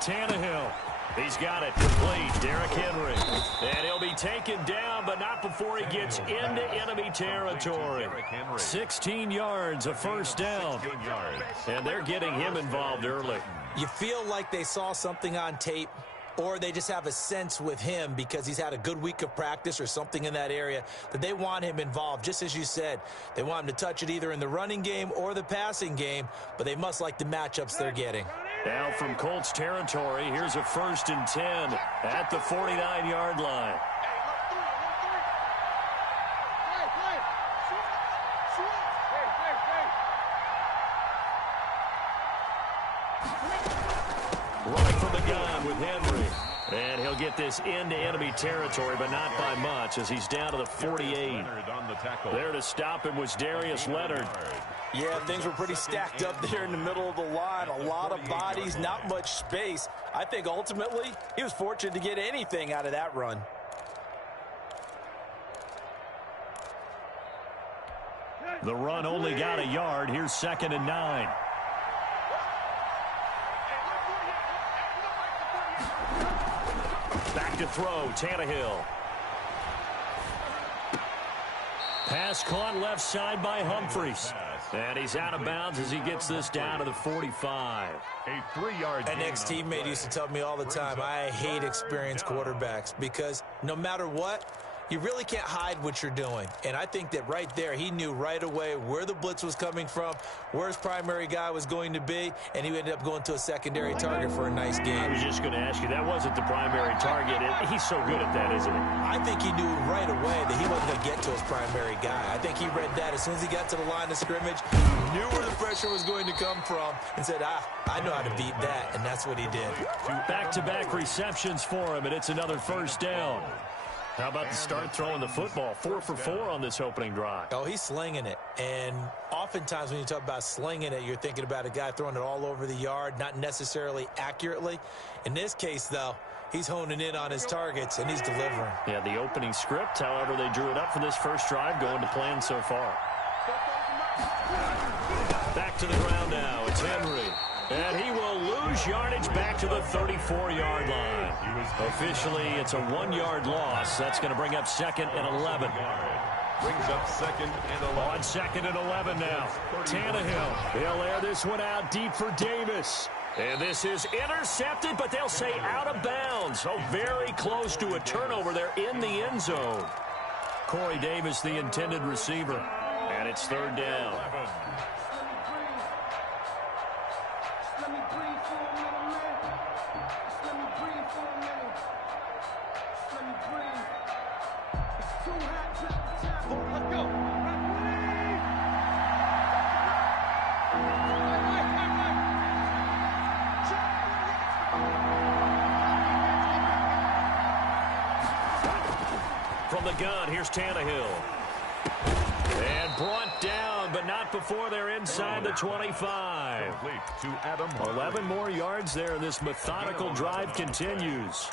Tannehill. He's got it complete. Derrick Henry. And he'll be taken down, but not before he gets into enemy territory. 16 yards, a first down. And they're getting him involved early. You feel like they saw something on tape, or they just have a sense with him because he's had a good week of practice or something in that area that they want him involved. Just as you said, they want him to touch it either in the running game or the passing game, but they must like the matchups they're getting. Now from Colts territory, here's a 1st and 10 at the 49-yard line. Running from the gun with Henry. And he'll get this into enemy territory, but not by much as he's down to the 48. There to stop him was Darius Leonard. Yeah, things were pretty stacked up there in the middle of the line. A lot of bodies, not much space. I think ultimately he was fortunate to get anything out of that run. The run only got a yard. Here's 2nd and 9. Back to throw, Tannehill. Pass caught left side by Humphries. And he's out of bounds as he gets this down to the 45. A 3-yard gain. An ex-teammate used to tell me all the time, I hate experienced quarterbacks because no matter what, you really can't hide what you're doing. And I think that right there, he knew right away where the blitz was coming from, where his primary guy was going to be, and he ended up going to a secondary target for a nice game. I was just going to ask you, that wasn't the primary target. He's so good at that, isn't he? I think he knew right away that he wasn't going to get to his primary guy. I think he read that as soon as he got to the line of scrimmage, knew where the pressure was going to come from, and said, I know how to beat that, and that's what he did. Back-to-back receptions for him, and it's another first down. How about the start throwing the football? 4 for 4 on this opening drive. Oh, he's slinging it. And oftentimes when you talk about slinging it, you're thinking about a guy throwing it all over the yard, not necessarily accurately. In this case, though, he's honing in on his targets, and he's delivering. Yeah, the opening script, however, they drew it up for this first drive, going to plan so far. Back to the ground now. It's Henry. And he will lose yardage back to the 34-yard line. Officially, it's a 1-yard loss. That's going to bring up 2nd and 11. Brings up 2nd and 11. On 2nd and 11 now. Tannehill. He'll air this one out deep for Davis. And this is intercepted, but they'll say out of bounds. So very close to a turnover there in the end zone. Corey Davis, the intended receiver. And it's 3rd down. From the gun, here's Tannehill. And brought down, but not before they're inside the 25. 11 more yards there, and this methodical drive continues.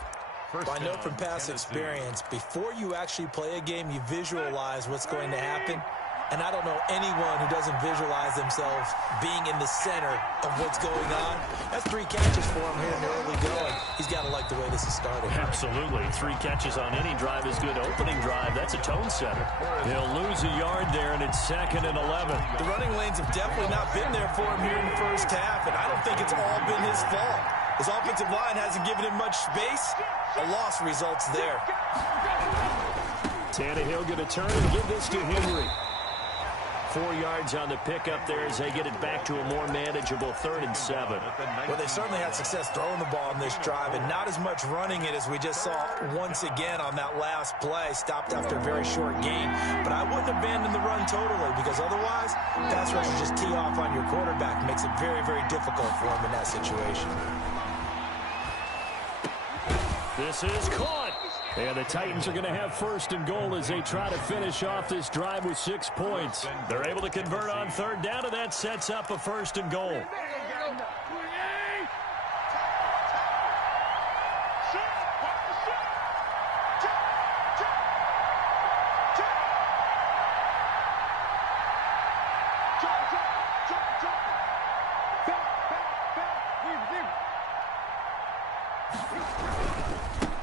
Well, I know from past experience, before you actually play a game, you visualize what's going to happen. And I don't know anyone who doesn't visualize themselves being in the center of what's going on. That's 3 catches for him here in the early going. He's got to like the way this is started. Absolutely. 3 catches on any drive is good. Opening drive, that's a tone setter. He'll lose a yard there, and it's 2nd and 11. The running lanes have definitely not been there for him here in the first half, and I don't think it's all been his fault. His offensive line hasn't given him much space. A loss results there. Tannehill going to turn and give this to Henry. 4 yards on the pickup there as they get it back to a more manageable 3rd and 7. Well, they certainly had success throwing the ball in this drive and not as much running it as we just saw once again on that last play. Stopped after a very short gain. But I wouldn't abandon the run totally because otherwise, pass rushers just tee off on your quarterback. Makes it very, very difficult for him in that situation. This is caught. And the Titans are going to have 1st and goal as they try to finish off this drive with 6 points. They're able to convert on 3rd down, and that sets up a 1st and goal.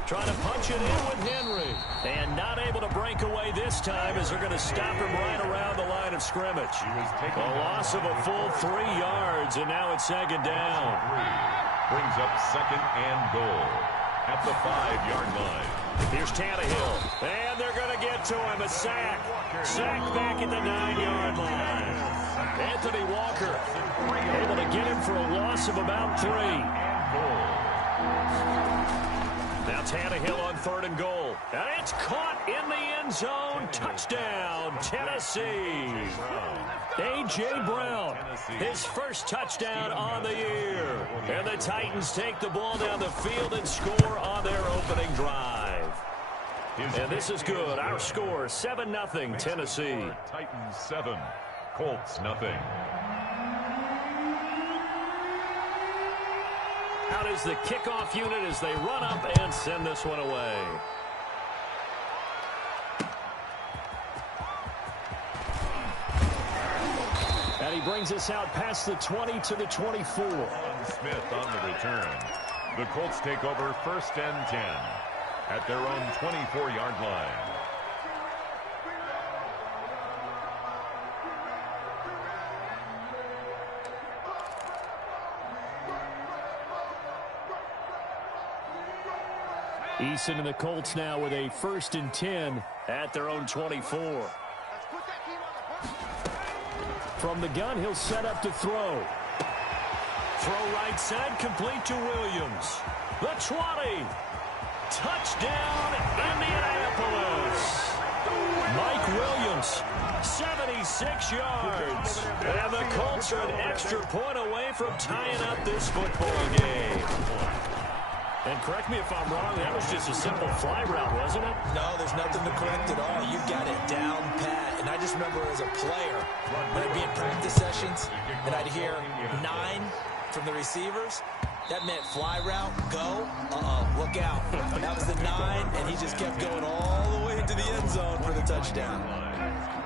Trying to punch it in with Henry. And not able to break away this time as they're going to stop him right around the line of scrimmage. A loss of a full 3 yards, and now it's second down. Brings up second and goal at the 5-yard line. Here's Tannehill. And they're going to get to him. A sack. Sack back at the 9-yard line. Anthony Walker able to get him for a loss of about 3. Now Tannehill on 3rd and goal. And it's caught in the end zone. Touchdown, Tennessee. A.J. Brown, his first touchdown on the year. And the Titans take the ball down the field and score on their opening drive. And this is good. Our score, 7-0, Tennessee. Titans 7, Colts 0. Out is the kickoff unit as they run up and send this one away. And he brings us out past the 20 to the 24. Smith on the return. The Colts take over 1st and 10 at their own 24-yard line. Eason and the Colts now with a 1st and 10 at their own 24. From the gun, he'll set up to throw. Throw right side, complete to Williams. The 20. Touchdown, Indianapolis. Mike Williams, 76 yards. And the Colts are an extra point away from tying up this football game. And correct me if I'm wrong, that was just a simple fly route, wasn't it? No, there's nothing to correct at all. You've got it down pat. And I just remember as a player, when I'd be in practice sessions, and I'd hear 9 from the receivers, that meant fly route, go, look out. That was the 9, and he just kept going all the way into the end zone for the touchdown.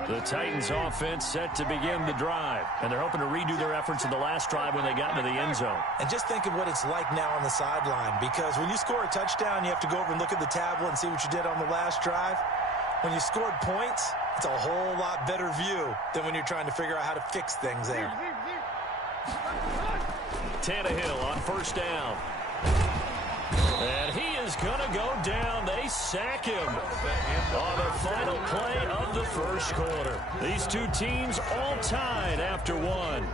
The Titans offense set to begin the drive, and they're hoping to redo their efforts in the last drive when they got into the end zone. And just think of what it's like now on the sideline, because when you score a touchdown, you have to go over and look at the tablet and see what you did on the last drive. When you scored points, it's a whole lot better view than when you're trying to figure out how to fix things there. Tannehill on 1st down. And he is going to go down. They sack him on the final play of the 1st quarter. These two teams all tied after 1.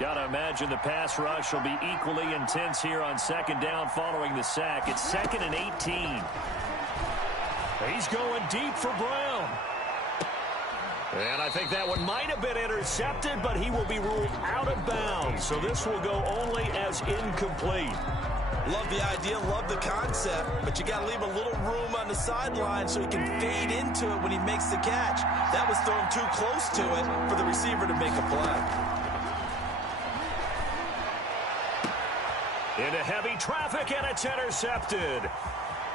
Got to imagine the pass rush will be equally intense here on 2nd down following the sack. It's 2nd and 18. He's going deep for Brown. And I think that one might have been intercepted, but he will be ruled out of bounds. So this will go only as incomplete. Love the idea, love the concept, but you got to leave a little room on the sideline so he can fade into it when he makes the catch. That was thrown too close to it for the receiver to make a play. Into heavy traffic, and it's intercepted.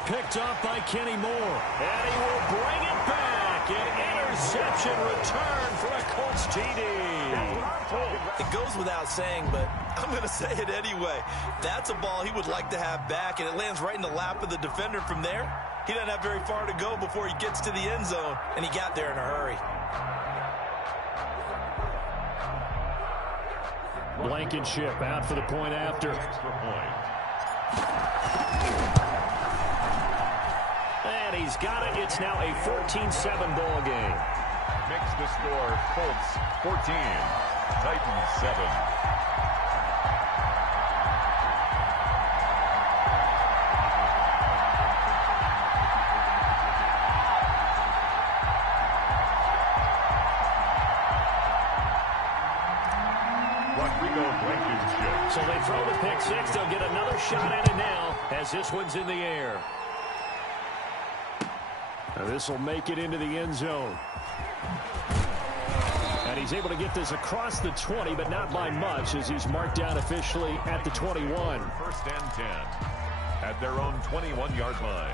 Picked up by Kenny Moore, and he will bring it back. An interception return for a Colts TD. It goes without saying, but I'm going to say it anyway. That's a ball he would like to have back, and it lands right in the lap of the defender from there. He doesn't have very far to go before he gets to the end zone, and he got there in a hurry. Blankenship out for the point after. Extra point. And he's got it. It's now a 14-7 ball game. Makes the score Colts 14, Titans 7. So they throw the pick six. They'll get another shot at it now as this one's in the air. This will make it into the end zone. And he's able to get this across the 20, but not by much as he's marked down officially at the 21. 1st and 10 at their own 21-yard line.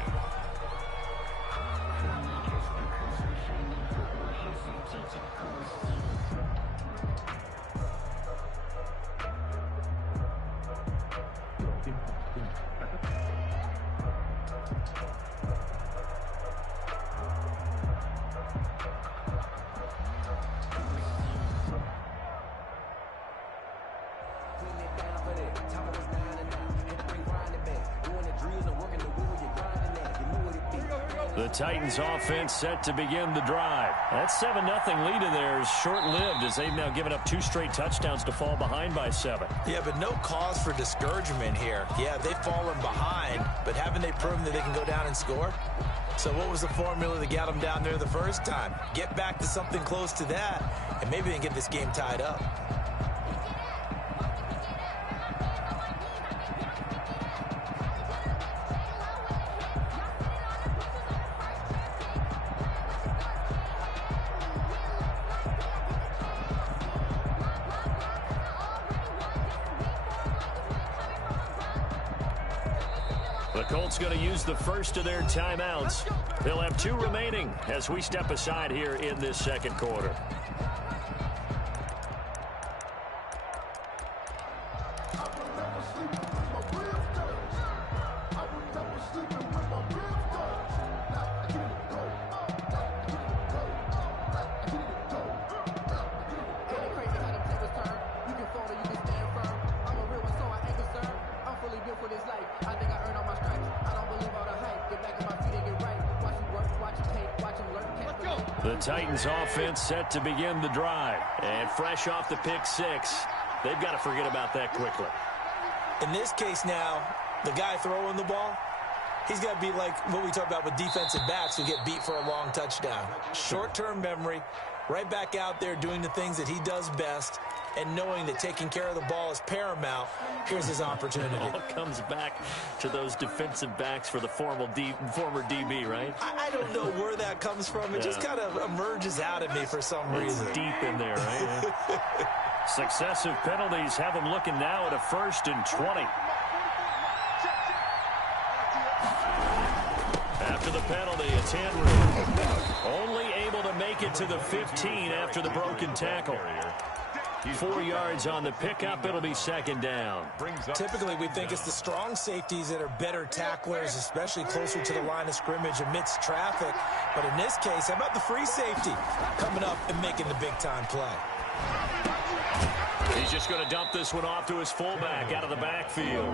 The Titans offense set to begin the drive. That 7-0 lead of theirs short-lived as they've now given up 2 straight touchdowns to fall behind by 7. Yeah, but no cause for discouragement here. Yeah, they've fallen behind, but haven't they proven that they can go down and score? So what was the formula that got them down there the first time? Get back to something close to that, and maybe they can get this game tied up. The Colts going to use the first of their timeouts. They'll have 2 remaining as we step aside here in this second quarter. The Titans offense set to begin the drive. And fresh off the pick 6, they've got to forget about that quickly. In this case now, the guy throwing the ball, he's got to be like what we talk about with defensive backs who get beat for a long touchdown. Short-term memory, right back out there doing the things that he does best, and knowing that taking care of the ball is paramount. Here's his opportunity. It all comes back to those defensive backs for the former DB, right? I don't know where that comes from. It just kind of emerges out at me for some reason. It's deep in there, right? Successive penalties have them looking now at a 1st and 20. After the penalty, it's Henry. Only able to make it to the 15 after the broken tackle. 4 yards on the pickup. It'll be 2nd down. Typically, we think it's the strong safeties that are better tacklers, especially closer to the line of scrimmage amidst traffic. But in this case, how about the free safety coming up and making the big-time play? He's just going to dump this one off to his fullback out of the backfield.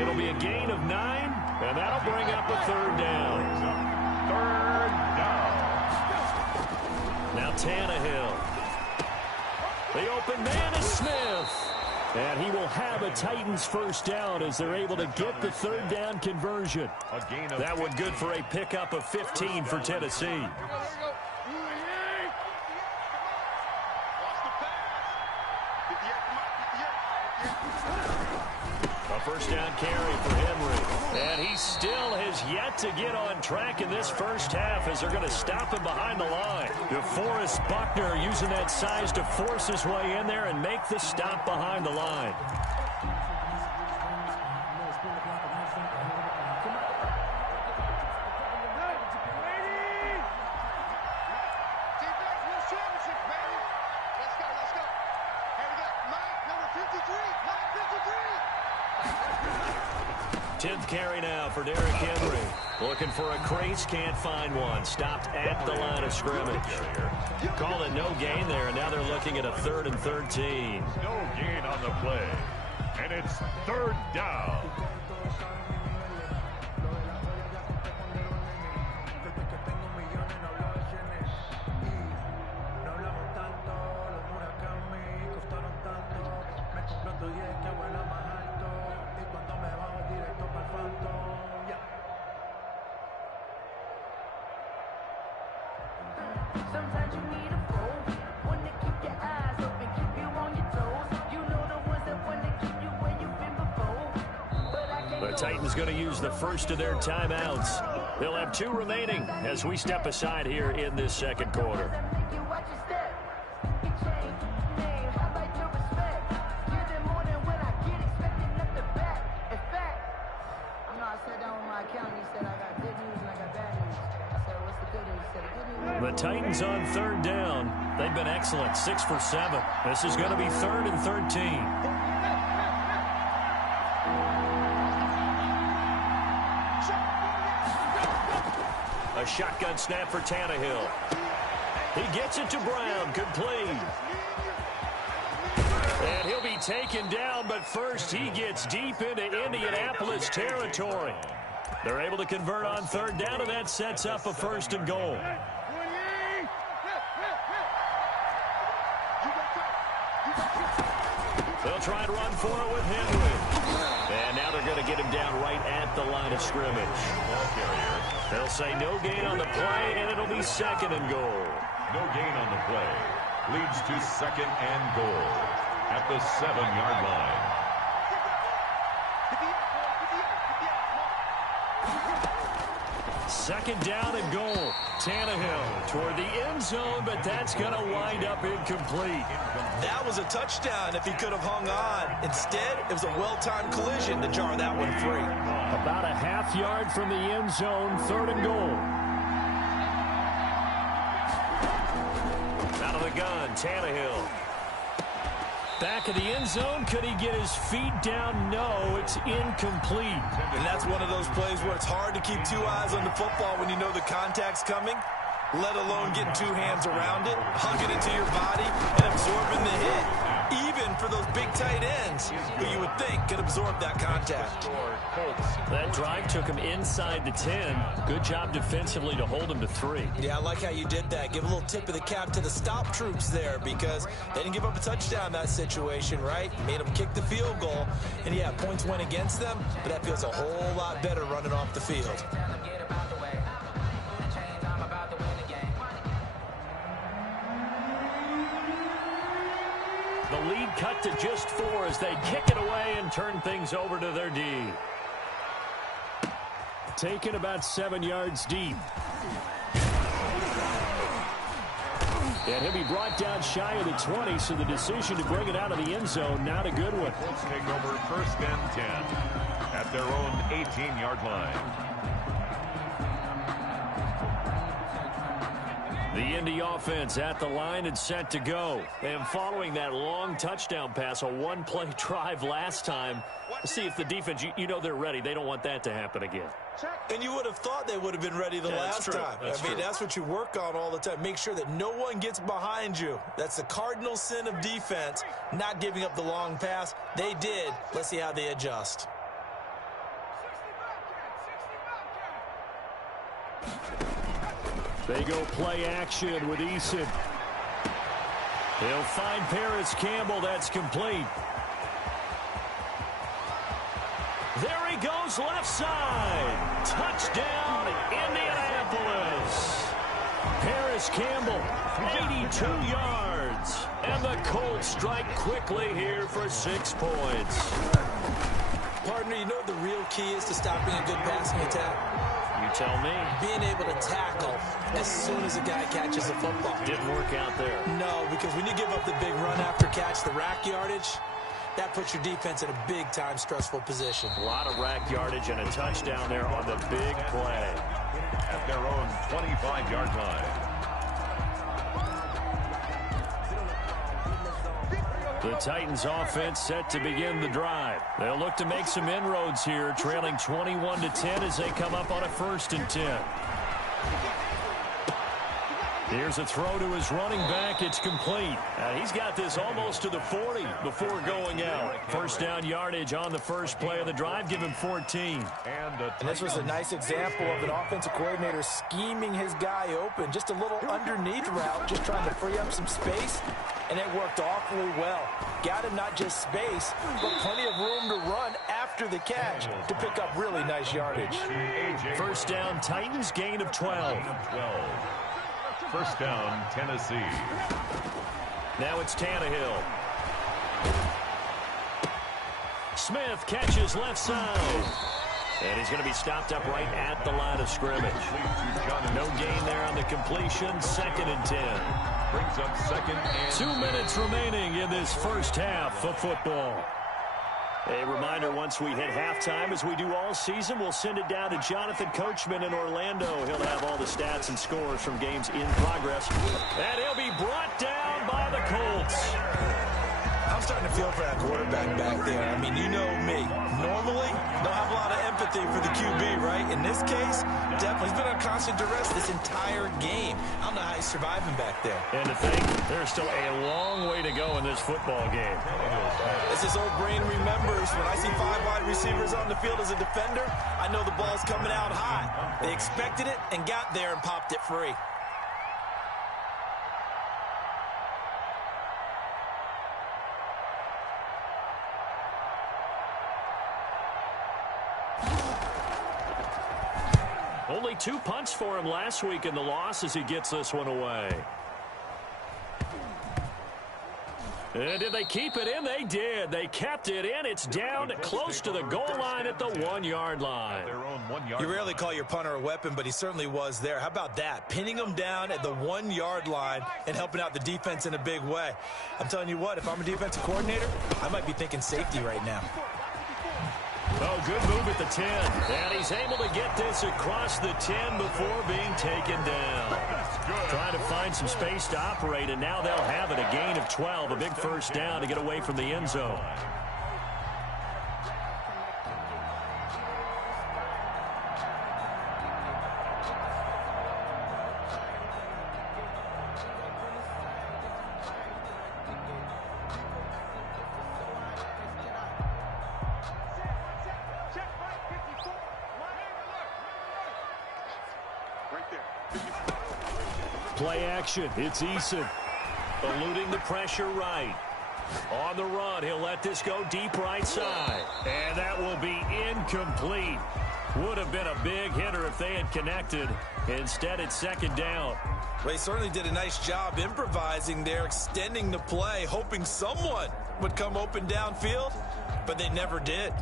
It'll be a gain of 9, and that'll bring up a 3rd down. 3rd down. Now Tannehill. The open man is Smith. And he will have a Titans 1st down as they're able to get the 3rd down conversion. That one good for a pickup of 15 for Tennessee. A 1st down carry for Henry. And he still has yet to get on track in this first half as they're going to stop him behind the line. DeForest Buckner using that size to force his way in there and make the stop behind the line. Carry now for Derrick Henry. Looking for a crease, can't find one. Stopped at the line of scrimmage. Call it no gain there, and now they're looking at a 3rd and 13. No gain on the play. And it's 3rd down. Sometimes you need a foe, one to keep your eyes open, keep you on your toes. You know the ones that want to keep you where you've been before. The Titans going to use the first of their timeouts. They'll have 2 remaining as we step aside here in this second quarter. The Titans on 3rd down. They've been excellent, 6 for 7. This is going to be 3rd and 13. A shotgun snap for Tannehill. He gets it to Brown, complete. And he'll be taken down, but first he gets deep into Indianapolis territory. They're able to convert on third down, and that sets up a first and goal. They'll try and run for it with Henry. And now they're going to get him down right at the line of scrimmage. They'll say no gain on the play, and it'll be second and goal. No gain on the play. Leads to second and goal at the 7-yard line. Second down and goal. Tannehill toward the end zone, but that's going to wind up incomplete. That was a touchdown if he could have hung on. Instead, it was a well-timed collision to jar that one free. About a half yard from the end zone, third and goal. Out of the gun, Tannehill. Back of the end zone. Could he get his feet down? No, it's incomplete. And that's one of those plays where it's hard to keep two eyes on the football when you know the contact's coming, let alone getting two hands around it, hugging it to your body, and absorbing the hit. Even for those big tight ends who you would think could absorb that contact. That drive took him inside the 10. Good job defensively to hold him to 3. Yeah, I like how you did that. Give a little tip of the cap to the stop troops there because they didn't give up a touchdown in that situation, right? Made them kick the field goal. And, yeah, points went against them, but that feels a whole lot better running off the field. The lead cut to just 4 as they kick it away and turn things over to their D. Taken about 7 yards deep. And he'll be brought down shy of the 20, so the decision to bring it out of the end zone, not a good one. Colts take over first and 10 at their own 18-yard line. The Indy offense at the line and set to go. And following that long touchdown pass, a one-play drive last time, see if the defense, you know they're ready. They don't want that to happen again. And you would have thought they would have been ready the last time. That's what you work on all the time. Make sure that no one gets behind you. That's the cardinal sin of defense, not giving up the long pass. They did. Let's see how they adjust. They go play action with Eason. He'll find Paris Campbell. That's complete. There he goes, left side. Touchdown, Indianapolis. Paris Campbell, 82 yards. And the Colts strike quickly here for 6 points. Partner, you know what the real key is to stopping a good passing attack? You tell me. Being able to tackle as soon as a guy catches the football. Didn't work out there. No, because when you give up the big run after catch, the rack yardage, that puts your defense in a big-time stressful position. A lot of rack yardage and a touchdown there on the big play. At their own 25-yard line. The Titans offense set to begin the drive. They'll look to make some inroads here, trailing 21-10 as they come up on a 1st and 10. Here's a throw to his running back. It's complete. He's got this almost to the 40 before going out. First down yardage on the first play of the drive. Give him 14. And this was a nice example of an offensive coordinator scheming his guy open. Just a little underneath route, just trying to free up some space. And it worked awfully well. Got him not just space, but plenty of room to run after the catch to pick up really nice yardage. First down, Titans, gain of 12. First down, Tennessee. Now it's Tannehill. Smith catches left side. And he's going to be stopped up right at the line of scrimmage. No gain there on the completion. 2nd and 10. Brings up 2nd and 2 minutes remaining in this first half of football. A reminder, once we hit halftime, as we do all season, we'll send it down to Jonathan Coachman in Orlando. He'll have all the stats and scores from games in progress. And he'll be brought down by the Colts. I'm starting to feel for that quarterback back there. I mean, you know me. Normally, don't have a lot of empathy for the QB, right? In this case, definitely. He's been on constant duress this entire game. I don't know how he's surviving back there. And to think, there's still a long way to go in this football game. It's his old brain remembers, when I see 5 wide receivers on the field as a defender, I know the ball's coming out high. They expected it and got there and popped it free. Only 2 punts for him last week in the loss as he gets this one away. And did they keep it in? They did. They kept it in. It's down close to the goal line at the 1-yard line. You rarely call your punter a weapon, but he certainly was there. How about that? Pinning him down at the 1-yard line and helping out the defense in a big way. I'm telling you what, if I'm a defensive coordinator, I might be thinking safety right now. Oh, good move at the 10. And he's able to get this across the 10 before being taken down. Trying to find some space to operate, and now they'll have it. A gain of 12, a big first down to get away from the end zone. Play action. It's Eason. Eluding the pressure right. On the run, he'll let this go deep right side. And that will be incomplete. Would have been a big hitter if they had connected. Instead, it's second down. Well, he certainly did a nice job improvising there, extending the play, hoping someone would come open downfield, but they never did.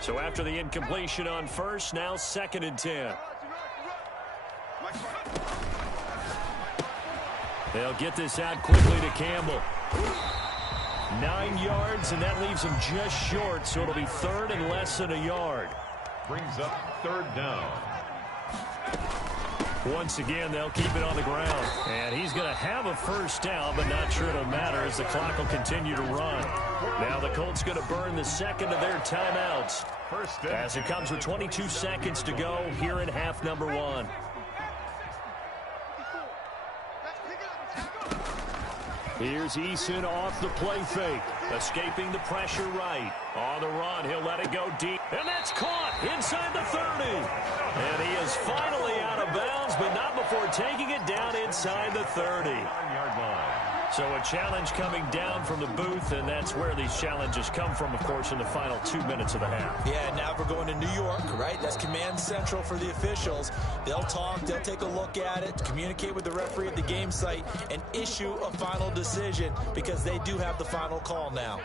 So after the incompletion on first, now 2nd and 10. They'll get this out quickly to Campbell. 9 yards, and that leaves him just short, so it'll be 3rd and less than a yard. Brings up 3rd down. Once again, they'll keep it on the ground. And he's going to have a first down, but not sure it'll matter as the clock will continue to run. Now the Colts going to burn the second of their timeouts as it comes with 22 seconds to go here in half number 1. Here's Eason off the play fake. Escaping the pressure right. On the run, he'll let it go deep. And that's caught inside the 30. And he is finally out of bounds, but not before taking it down inside the 30. 9-yard line. So a challenge coming down from the booth, and that's where these challenges come from, of course, in the final 2 minutes of the half. Yeah, now we're going to New York, right? That's command central for the officials. They'll talk, they'll take a look at it, communicate with the referee at the game site, and issue a final decision because they do have the final call now.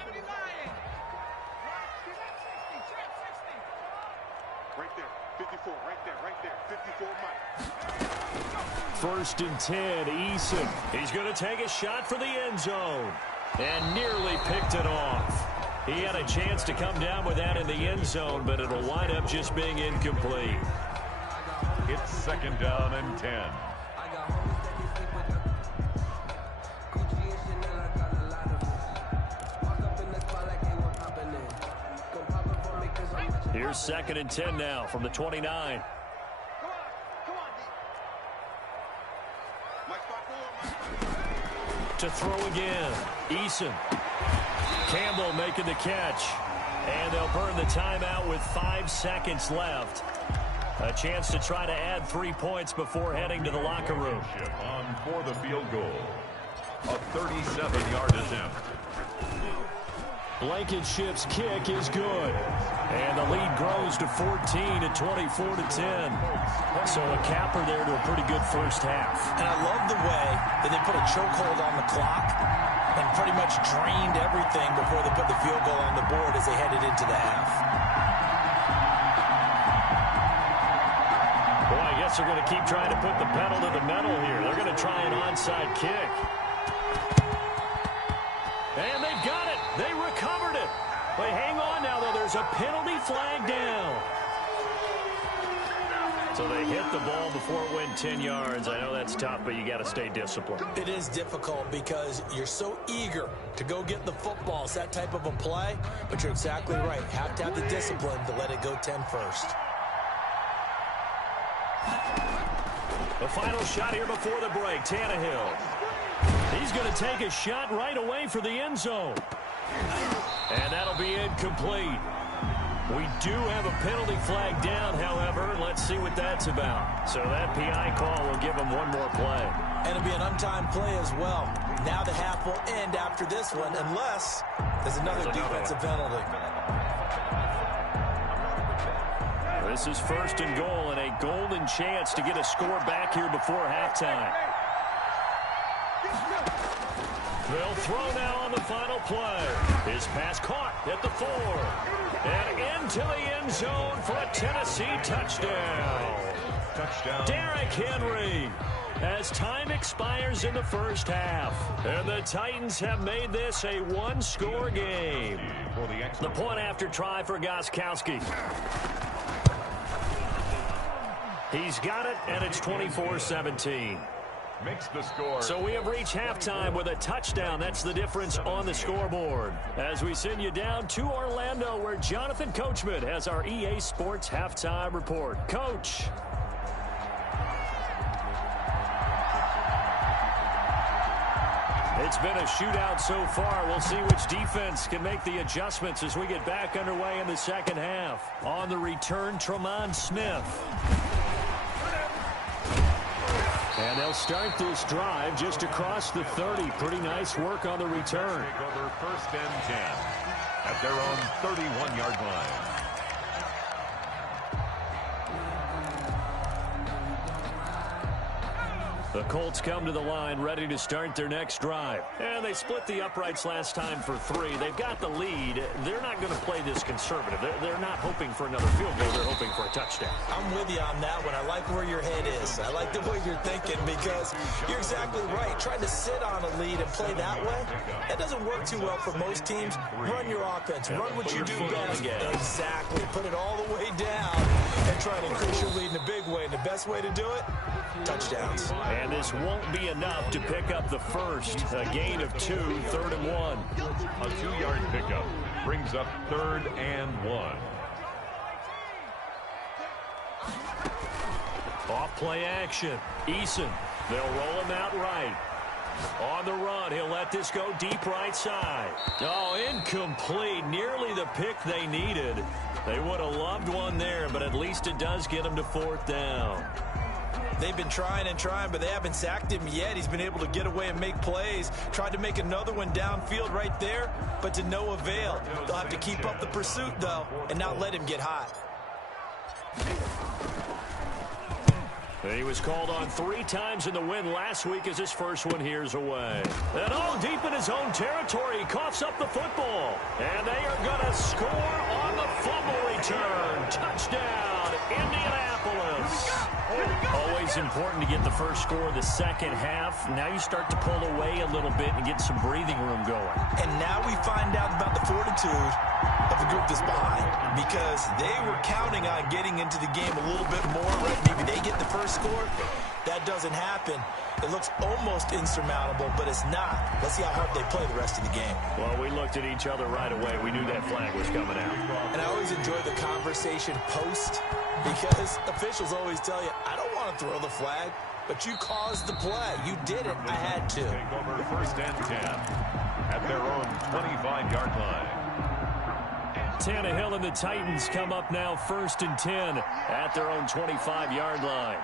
Right there, 54, right there, 54, Mike. 1st and 10, Eason. He's going to take a shot for the end zone. And nearly picked it off. He had a chance to come down with that in the end zone, but it'll wind up just being incomplete. It's 2nd down and 10. Here's 2nd and 10 now from the 29. To throw again. Eason. Campbell making the catch. And they'll burn the timeout with 5 seconds left. A chance to try to add 3 points before heading to the locker room. On for the field goal. A 37-yard attempt. Blankenship's kick is good. And the lead grows to 14 at 24-10. So a capper there to a pretty good first half. And I love the way that they put a chokehold on the clock and pretty much drained everything before they put the field goal on the board as they headed into the half. Boy, I guess they're going to keep trying to put the pedal to the metal here. They're going to try an onside kick. And they've got it. They recovered it. But hang on now, though. There's a penalty flag down. So they hit the ball before it went 10 yards. I know that's tough, but you got to stay disciplined. It is difficult because you're so eager to go get the football. It's that type of a play, but you're exactly right. You have to have the discipline to let it go 10 first. The final shot here before the break, Tannehill. He's going to take a shot right away for the end zone. And that'll be incomplete. We do have a penalty flag down, however. Let's see what that's about. So that PI call will give him one more play. And it'll be an untimed play as well. Now the half will end after this one, unless there's another defensive penalty. This is first and goal and a golden chance to get a score back here before halftime. They'll throw now on the final play. His pass caught at the 4. And into the end zone for a Tennessee touchdown. Derrick Henry. As time expires in the first half. And the Titans have made this a one-score game. The point after try for Gostkowski. He's got it, and it's 24-17. Makes the score. So we have reached halftime with a touchdown. That's the difference on the scoreboard. As we send you down to Orlando, where Jonathan Coachman has our EA Sports halftime report. Coach. It's been a shootout so far. We'll see which defense can make the adjustments as we get back underway in the second half. On the return, Tremont Smith. And they'll start this drive just across the 30. Pretty nice work on the return. Take over first and 10 at their own 31-yard line. The Colts come to the line ready to start their next drive. And they split the uprights last time for 3. They've got the lead. They're not going to play this conservative. They're not hoping for another field goal. They're hoping for a touchdown. I'm with you on that one. I like where your head is. I like the way you're thinking because you're exactly right. Trying to sit on a lead and play that way, that doesn't work too well for most teams. Run your offense. Run what you do best. Exactly. Put it all the way down and try to increase your lead in a big way. And the best way to do it, touchdowns. And this won't be enough to pick up the first. A gain of 2, 3rd and 1. A 2-yard pickup brings up 3rd and 1. Off play action. Eason. They'll roll him out right. On the run, he'll let this go deep right side. Oh, incomplete. Nearly the pick they needed. They would have loved one there, but at least it does get them to 4th down. They've been trying and trying, but they haven't sacked him yet. He's been able to get away and make plays. Tried to make another one downfield right there, but to no avail. They'll have to keep up the pursuit, though, and not let him get hot. He was called on 3 times in the win last week as his first one here's away. And all deep in his own territory, he coughs up the football. And they are going to score on the fumble return. Touchdown, Indianapolis. Always important to get the first score of the second half. Now you start to pull away a little bit and get some breathing room going. And now we find out about the fortitude of the group that's behind, because they were counting on getting into the game a little bit more, right? Maybe they get the first score. That doesn't happen. It looks almost insurmountable, but it's not. Let's see how hard they play the rest of the game. Well, we looked at each other right away. We knew that flag was coming out. And I always enjoy the conversation post, because officials always tell you, I don't want to throw the flag, but you caused the play. You did it. I had to. Take over first and 10 at their own 25-yard line. Tannehill and the Titans come up now 1st and 10 at their own 25-yard line.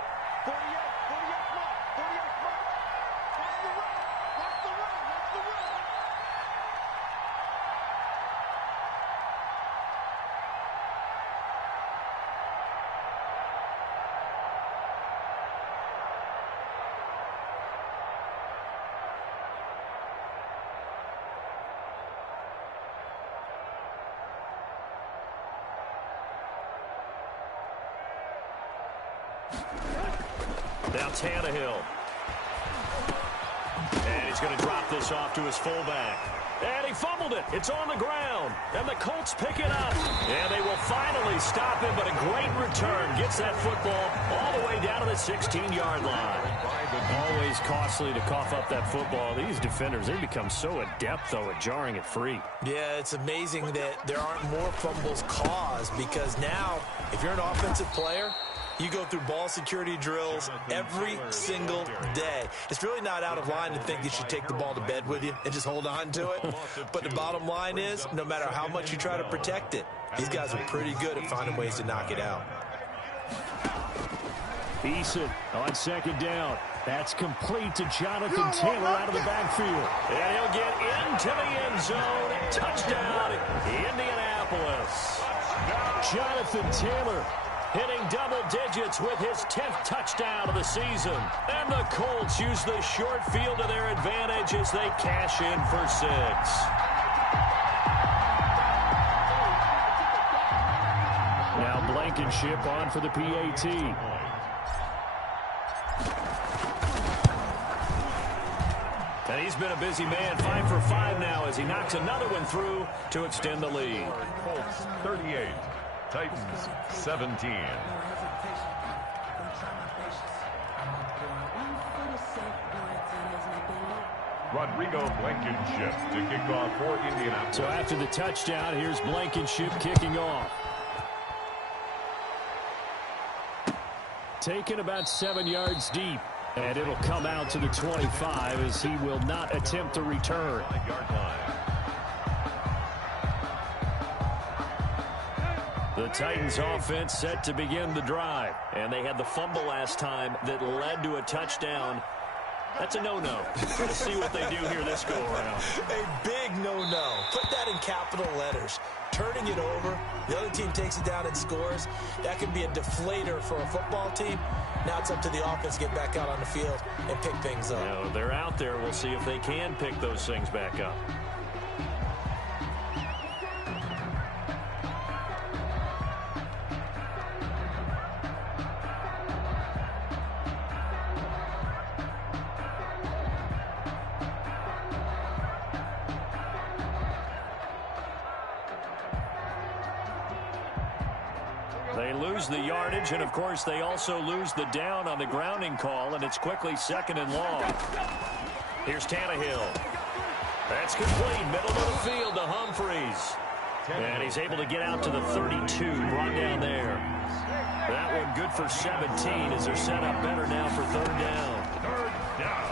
Now Tannehill. And his He's going to drop this off to his fullback. And he fumbled it. It's on the ground. And the Colts pick it up. And they will finally stop him, but a great return. Gets that football all the way down to the 16-yard line. Always costly to cough up that football. These defenders, they become so adept, though, at jarring it free. Yeah, it's amazing that there aren't more fumbles caused because now, if you're an offensive player, you go through ball security drills every single day. It's really not out of line to think you should take the ball to bed with you and just hold on to it. But the bottom line is, no matter how much you try to protect it, these guys are pretty good at finding ways to knock it out. Eason on second down. That's complete to Jonathan Taylor out of the backfield. And he'll get into the end zone. Touchdown, Indianapolis. Jonathan Taylor hitting double digits with his 10th touchdown of the season. And the Colts use the short field to their advantage as they cash in for 6. Now Blankenship on for the PAT. And he's been a busy man, 5 for 5 now as he knocks another one through to extend the lead. Colts 38, Titans 17. Rodrigo Blankenship to kick off for Indianapolis. So after the touchdown, here's Blankenship kicking off. Taken about 7 yards deep. And it'll come out to the 25 as he will not attempt to return. The Titans offense set to begin the drive. And they had the fumble last time that led to a touchdown. That's a no-no. We'll see what they do here this go-around. A big no-no. Put that in capital letters. Turning it over, the other team takes it down and scores. That can be a deflator for a football team. Now it's up to the offense to get back out on the field and pick things up. You know, they're out there. We'll see if they can pick those things back up. They lose the yardage, and, of course, they also lose the down on the grounding call, and it's quickly 2nd and long. Here's Tannehill. That's complete. Middle of the field to Humphreys. And he's able to get out to the 32, brought down there. That one good for 17 as they're set up better now for 3rd down. 3rd down.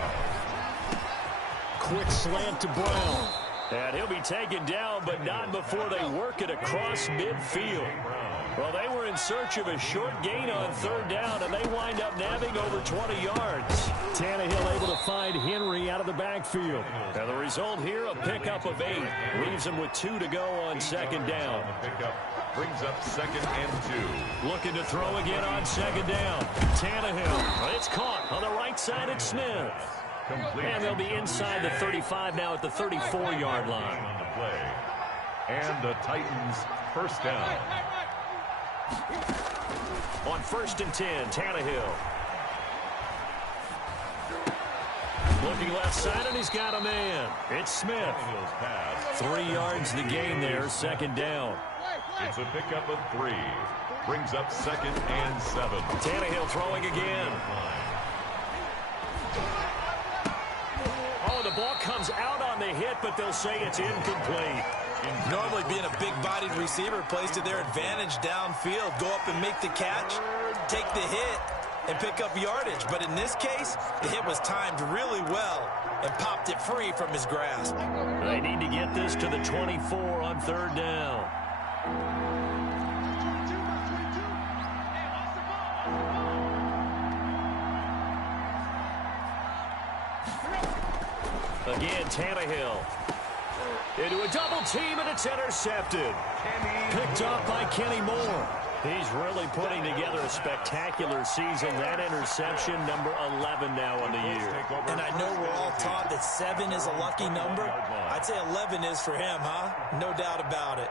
Quick slant to Brown. And he'll be taken down, but not before they work it across midfield. Well, they were in search of a short gain on 3rd down, and they wind up nabbing over 20 yards. Tannehill able to find Henry out of the backfield. And the result here, a pickup of 8. Leaves him with 2 to go on 2nd down. Pickup brings up 2nd and 2. Looking to throw again on 2nd down. Tannehill. It's caught on the right side at Smith. Complete. And they'll be inside the 35 now at the 34-yard line. On the play. And the Titans 1st down. On 1st and 10, Tannehill. Looking left side, and he's got a man. It's Smith. 3 yards the gain there, 2nd down. It's a pickup of 3. Brings up 2nd and 7. Tannehill throwing again. Oh, the ball comes out on the hit, but they'll say it's incomplete. Normally being a big-bodied receiver plays to their advantage downfield. Go up and make the catch, take the hit, and pick up yardage. But in this case, the hit was timed really well and popped it free from his grasp. They need to get this to the 24 on 3rd down. Again, Tannehill. Into a double team, and it's intercepted. Picked off by Kenny Moore. He's really putting together a spectacular season. That interception, number 11 now on the year. And I know we're all taught that 7 is a lucky number. I'd say 11 is for him, huh? No doubt about it.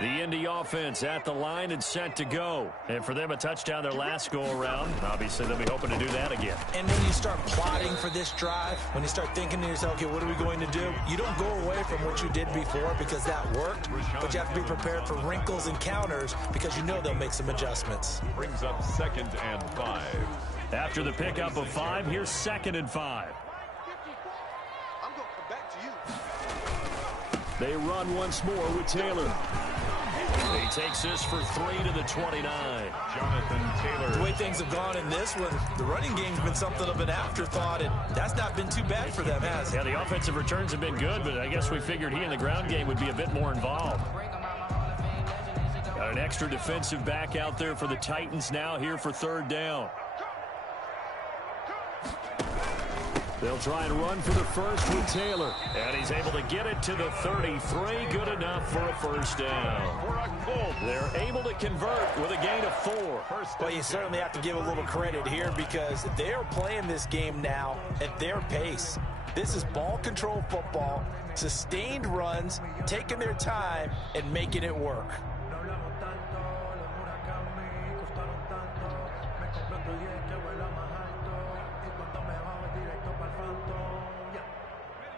The Indy offense at the line and set to go. And for them, a touchdown their last go-around. Obviously, they'll be hoping to do that again. And when you start plotting for this drive, when you start thinking to yourself, okay, what are we going to do? You don't go away from what you did before because that worked, but you have to be prepared for wrinkles and counters because you know they'll make some adjustments. Brings up 2nd and 5. After the pickup of 5, here's 2nd and 5. I'm going to come back to you. They run once more with Taylor. He takes this for 3 to the 29. Jonathan Taylor. The way things have gone in this one, the running game's been something of an afterthought, and that's not been too bad for them, has it? Yeah, the offensive returns have been good, but I guess we figured he in the ground game would be a bit more involved. Got an extra defensive back out there for the Titans now here for 3rd down. They'll try and run for the first with Taylor. And he's able to get it to the 33. Good enough for a first down. They're able to convert with a gain of 4. Well, you certainly have to give a little credit here because they're playing this game now at their pace. This is ball control football, sustained runs, taking their time, and making it work.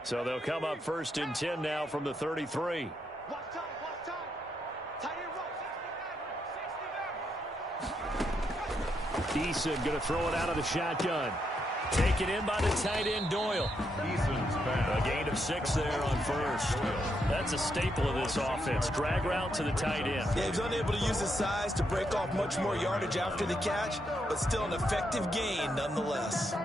So they'll come up 1st and 10 now from the 33. Watch time, watch time. Tight end rush. Eason going to throw it out of the shotgun. Taken in by the tight end, Doyle. Eason's back. A gain of 6 there on first. That's a staple of this offense. Drag route to the tight end. Yeah, he was unable to use his size to break off much more yardage after the catch, but still an effective gain nonetheless. I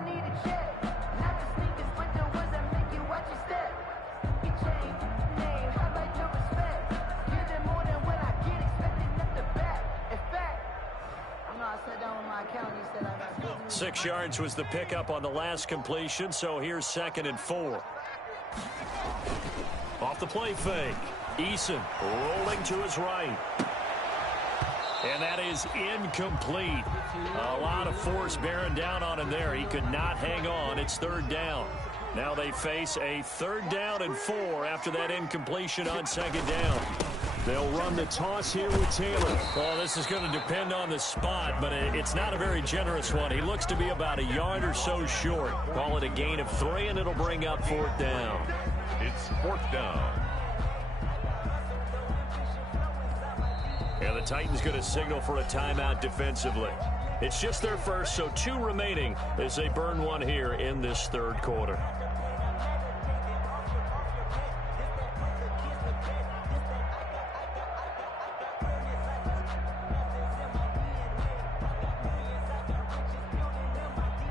6 yards was the pickup on the last completion, so here's 2nd and 4. Off the play fake. Eason rolling to his right. And that is incomplete. A lot of force bearing down on him there. He could not hang on. It's 3rd down. Now they face a 3rd down and 4 after that incompletion on 2nd down. They'll run the toss here with Taylor. Well, this is going to depend on the spot, but it's not a very generous one. He looks to be about a yard or so short. Call it a gain of 3, and it'll bring up 4th down. It's 4th down. And the Titans going to signal for a timeout defensively. It's just their first, so 2 remaining as they burn one here in this 3rd quarter.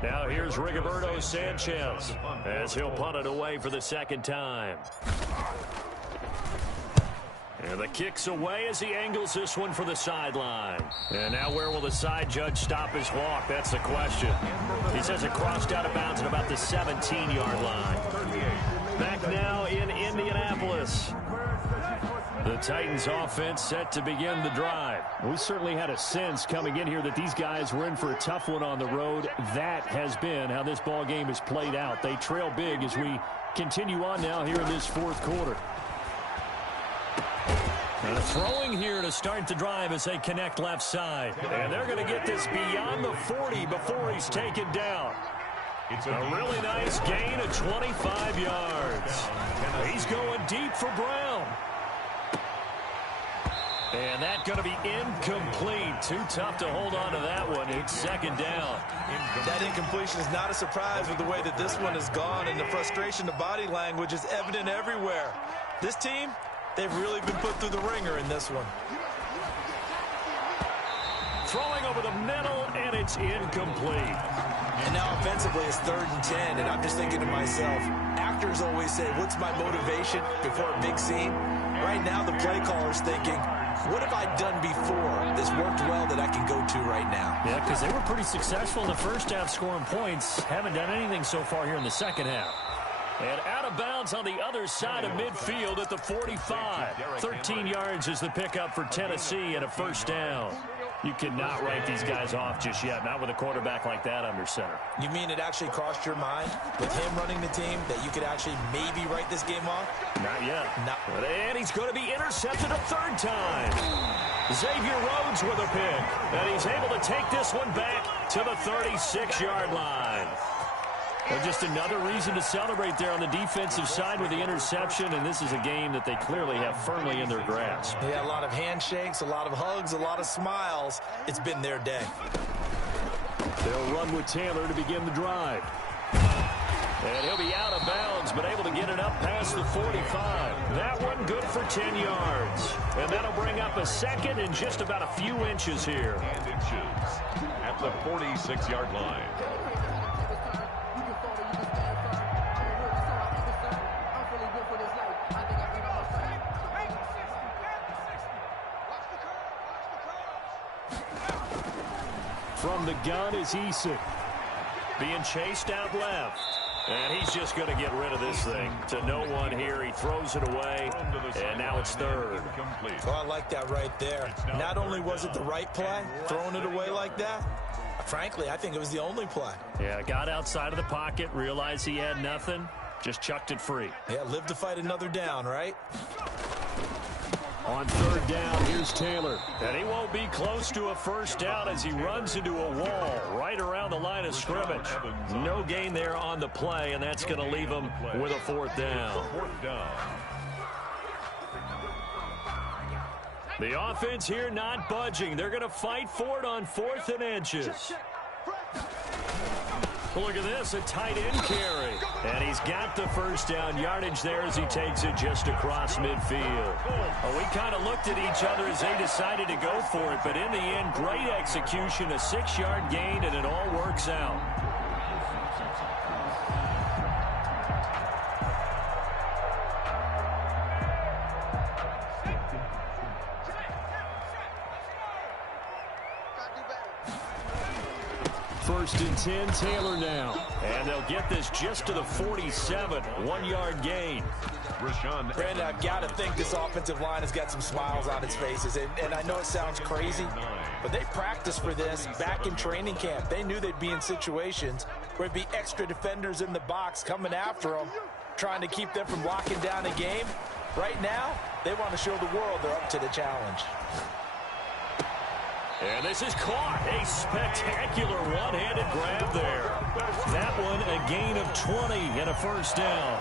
Now here's Rigoberto Sanchez as he'll punt it away for the 2nd time. And the kick's away as he angles this one for the sideline. And now where will the side judge stop his walk? That's the question. He says it crossed out of bounds at about the 17-yard line. Back now in Indianapolis. The Titans offense set to begin the drive. We certainly had a sense coming in here that these guys were in for a tough one on the road. That has been how this ball game has played out. They trail big as we continue on now here in this 4th quarter. And throwing here to start the drive as they connect left side. And they're going to get this beyond the 40 before he's taken down. It's a really nice gain of 25 yards. He's going deep for Brown. And that's going to be incomplete. Too tough to hold on to that one. It's 2nd down. That incompletion is not a surprise with the way that this one has gone, and the frustration, the body language is evident everywhere. This team, they've really been put through the ringer in this one. Throwing over the middle, and it's incomplete. And now offensively it's 3rd and 10, and I'm just thinking to myself, actors always say, what's my motivation before a big scene? Right now the play caller's thinking, what have I done before that's worked well that I can go to right now? Yeah, because they were pretty successful in the first half scoring points. Haven't done anything so far here in the 2nd half. And out of bounds on the other side of midfield at the 45. 13 yards is the pickup for Tennessee and a 1st down. You cannot write these guys off just yet, not with a quarterback like that under center. You mean it actually crossed your mind with him running the team that you could actually maybe write this game off? Not yet. No. And he's going to be intercepted a third time. Xavier Rhodes with a pick. And he's able to take this one back to the 36-yard line. And just another reason to celebrate there on the defensive side with the interception, and this is a game that they clearly have firmly in their grasp. Yeah, a lot of handshakes, a lot of hugs, a lot of smiles. It's been their day. They'll run with Taylor to begin the drive. And he'll be out of bounds, but able to get it up past the 45. That one good for 10 yards. And that'll bring up a second and just about a few inches here. And inches at the 46-yard line. From the gun is Eason. Being chased out left. And he's just going to get rid of this thing to no one here. He throws it away, and now it's third. Oh, I like that right there. Not only was it the right play, throwing it away like that, frankly, I think it was the only play. Yeah, got outside of the pocket, realized he had nothing, just chucked it free. Yeah, live to fight another down, right? On third down, here's Taylor. And he won't be close to a first down as he runs into a wall right around the line of scrimmage. No gain there on the play, and that's going to leave him with a fourth down. The offense here not budging. They're going to fight for it on 4th and inches. Look at this, a tight end carry. And he's got the first down yardage there as he takes it just across midfield. Well, we kind of looked at each other as they decided to go for it, but in the end, great execution, a 6-yard gain, and it all works out. First and 10, Taylor now. And they'll get this just to the 47, 1-yard gain. Brandon, I've got to think this offensive line has got some smiles on its faces. And I know it sounds crazy, but they practiced for this back in training camp. They knew they'd be in situations where there'd be extra defenders in the box coming after them, trying to keep them from locking down a game. Right now, they want to show the world they're up to the challenge. And this is caught. A spectacular one-handed grab there. That one a gain of 20 and a first down.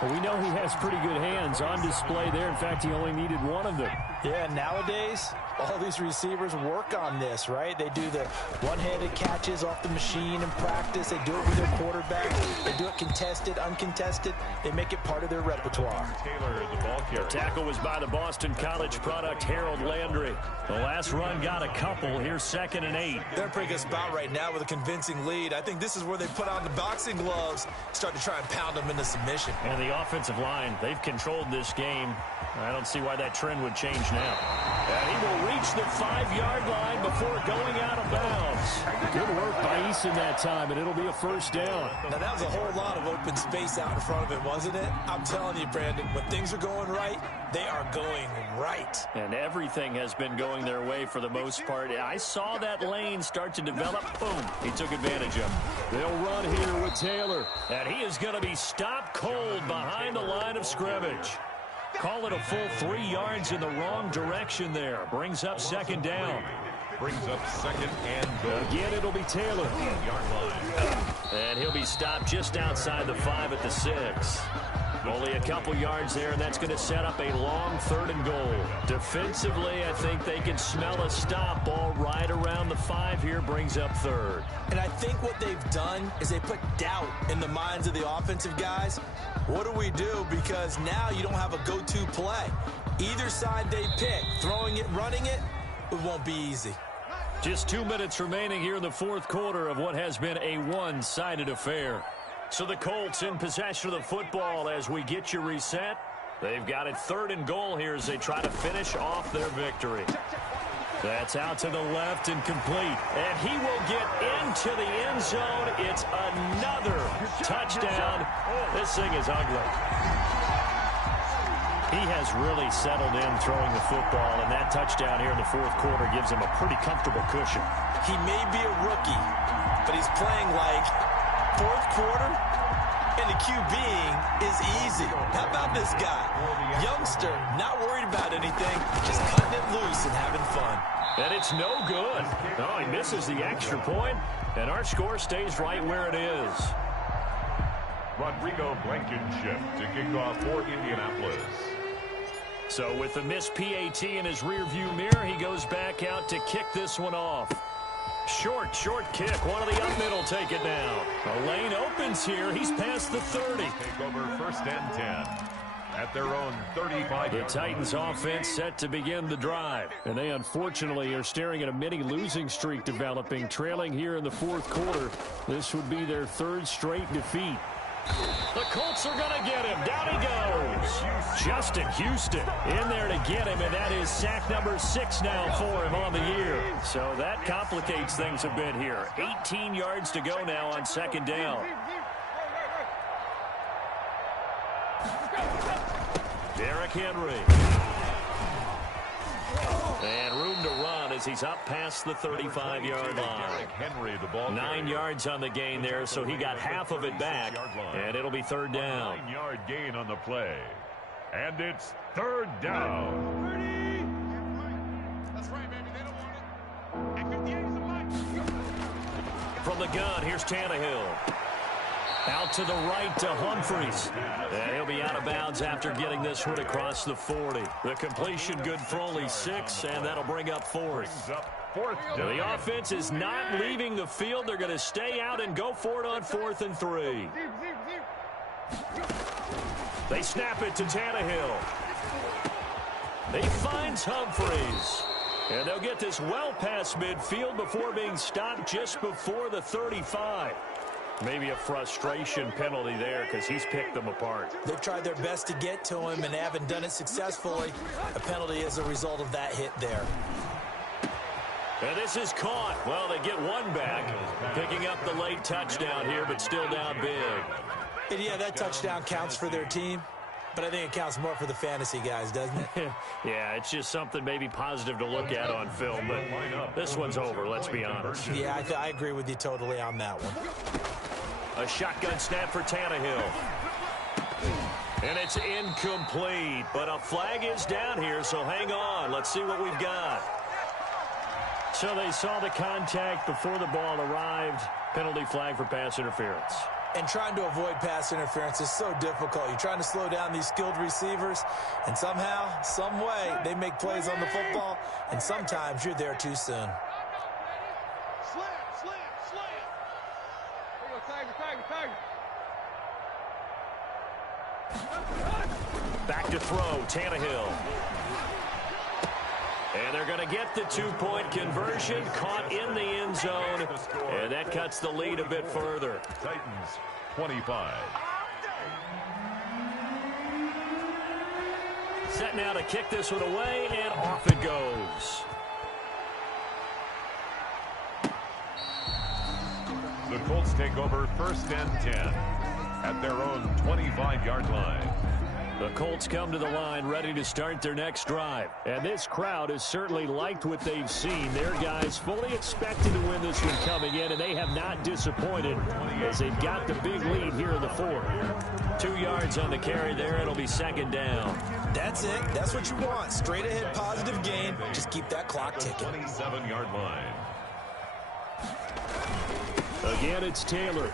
Well, we know he has pretty good hands on display there. In fact, he only needed one of them. Yeah, nowadays, all these receivers work on this, right? They do the one-handed catches off the machine in practice. They do it with their quarterback. They do it contested, uncontested. They make it part of their repertoire. Taylor, the ball carrier. The tackle was by the Boston College product, Harold Landry. The last run got a couple. Here's 2nd and 8. They're in a pretty good spot right now with a convincing lead. I think this is where they put on the boxing gloves, start to try and pound them into submission. And the offensive line, they've controlled this game. I don't see why that trend would change now. And he will reach the 5-yard line before going out of bounds. Good work by Eason that time, and it'll be a first down. Now, that was a whole lot of open space out in front of him, wasn't it? I'm telling you, Brandon, when things are going right, they are going right. And everything has been going their way for the most part. I saw that lane start to develop. Boom. He took advantage of it. They'll run here with Taylor. And he is going to be stopped cold behind the line of scrimmage. Call it a full 3 yards in the wrong direction there. Brings up 2nd down. Brings up 2nd and goal. Again, it'll be Taylor. 8-yard line. And he'll be stopped just outside the 5 at the 6. Only a couple yards there, and that's going to set up a long 3rd and goal. Defensively, I think they can smell a stop ball right around the 5 here. Brings up 3rd. And I think what they've done is they put doubt in the minds of the offensive guys. What do we do? Because now you don't have a go-to play. Either side they pick, throwing it, running it, it won't be easy. Just 2 minutes remaining here in the 4th quarter of what has been a one-sided affair. So the Colts in possession of the football as we get you reset. They've got it 3rd and goal here as they try to finish off their victory. That's out to the left and complete. And he will get into the end zone. It's another touchdown. This thing is ugly. He has really settled in throwing the football, and that touchdown here in the fourth quarter gives him a pretty comfortable cushion. He may be a rookie, but he's playing like fourth quarter, and the QBing is easy. How about this guy? Youngster, not worried about anything, just cutting it loose and having fun. And it's no good. Oh, he misses the extra point, and our score stays right where it is. Rodrigo Blankenship to kick off for Indianapolis. So with the missed PAT in his rearview mirror, he goes back out to kick this one off. Short kick. One of the up middle take it down. A lane opens here. He's past the 30. Take over first and 10 at their own 35. The Titans offense set to begin the drive. And they unfortunately are staring at a mini losing streak developing, trailing here in the fourth quarter. This would be their third straight defeat. The Colts are going to get him. Down he goes. Justin Houston in there to get him, and that is sack number 6 now for him on the year. So that complicates things a bit here. 18 yards to go now on second down. Derrick Henry. And room to run as he's up past the 35-yard line. Derrick Henry, the ball 9 yards on the gain there, so he got half of it back, and it'll be third down. 9-yard gain on the play. And it's third down. That's right, baby. They don't want it. At 58 is a mic. From the gun, here's Tannehill. Out to the right to Humphries. And he'll be out of bounds after getting this one across the 40. The completion good for only 6, and that'll bring up fourth. The offense is not leaving the field. They're going to stay out and go for it on 4th and 3. They snap it to Tannehill. He finds Humphries. And they'll get this well past midfield before being stopped just before the 35. Maybe a frustration penalty there because he's picked them apart. They've tried their best to get to him and haven't done it successfully. A penalty as a result of that hit there. And this is caught. Well, they get one back, picking up the late touchdown here, but still down big. And yeah, that touchdown counts for their team, but I think it counts more for the fantasy guys, doesn't it? Yeah, it's just something maybe positive to look at on film, but this one's over, let's be honest. Yeah, I agree with you totally on that one. A shotgun snap for Tannehill. And it's incomplete, but a flag is down here, so hang on. Let's see what we've got. So they saw the contact before the ball arrived. Penalty flag for pass interference. And trying to avoid pass interference is so difficult. You're trying to slow down these skilled receivers, and somehow, some way, they make plays on the football, and sometimes you're there too soon. Back to throw, Tannehill. And they're going to get the two-point conversion, caught in the end zone, and that cuts the lead a bit further. Titans 25. Set now to kick this one away, and off it goes. The Colts take over first and 10 at their own 25-yard line. The Colts come to the line ready to start their next drive. And this crowd has certainly liked what they've seen. Their guys fully expected to win this one coming in, and they have not disappointed as they've got the big lead here in the fourth. 2 yards on the carry there. It'll be second down. That's it. That's what you want. Straight ahead positive gain. Just keep that clock ticking. 27-yard line. Again, it's Taylor.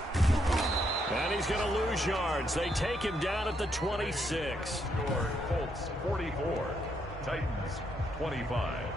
And he's going to lose yards. They take him down at the 26. Score, Colts 44, Titans 25.